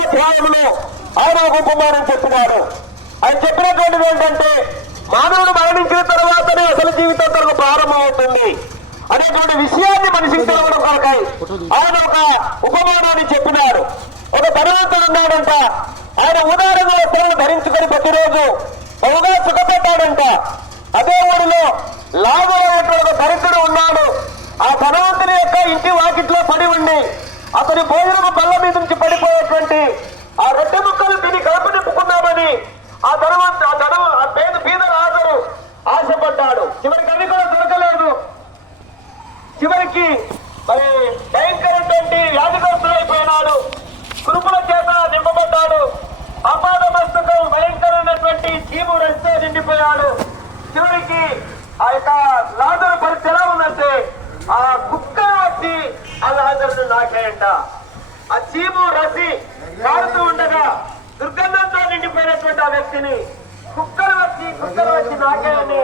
అధ్యాయంలో ఆయన ఒక ఉపమానం చెప్పినారు. ఆయన చెప్పినటువంటిది ఏంటంటే మానవుడు మరణించిన తర్వాతనే అసలు జీవితం తనకు ప్రారంభమవుతుంది అనేటువంటి విషయాన్ని మనిషికి తెలవడం కొరకై ఆయన ఒక ఉపమానాన్ని చెప్పినారు. ఒక ధనవంతుడు ఉన్నాడంట. ఆయన ఉదాహరణ వస్త్రాలను ధరించుకొని ప్రతిరోజు బహుగా సుఖపెట్టాడంట. అదే ఊరిలో లాభమైనటువంటి ఒక దరిద్రుడు ఉన్నాడు. ఆ ధనవంతుని యొక్క ఇంటి వాకిట్లో పడి ఉండి అతని భోజనము బల్ల మీద నుంచి పడిపోయేటువంటి ఆ రొట్టె ముక్కలు తిని కడుపు నింపుకున్నామని ఆ పేద రాజరు ఆశపడ్డాడు. చివరికి అవి కూడా దొరకలేదు. చివరికి మరి భయంకరటువంటి వ్యాధిగ్రస్తులైపోయినాడు. కురుపుల చేత నింపబడ్డాడు. అపాద మస్తకం భయంకరమైనటువంటి చీము రస్తే నిండిపోయాడు. చివరికి ఆ యొక్క లాజరు పరిస్థితి ఎలా ఉందంటే ఆ కుక్కలు వచ్చి ఆ లాజరును నాకేయంట. ఆ చీము రసి కారుతూ ఉండగా దుర్గంధంతో నిండిపోయినటువంటి ఆ వ్యక్తిని కుక్కలు వచ్చి నాకేయని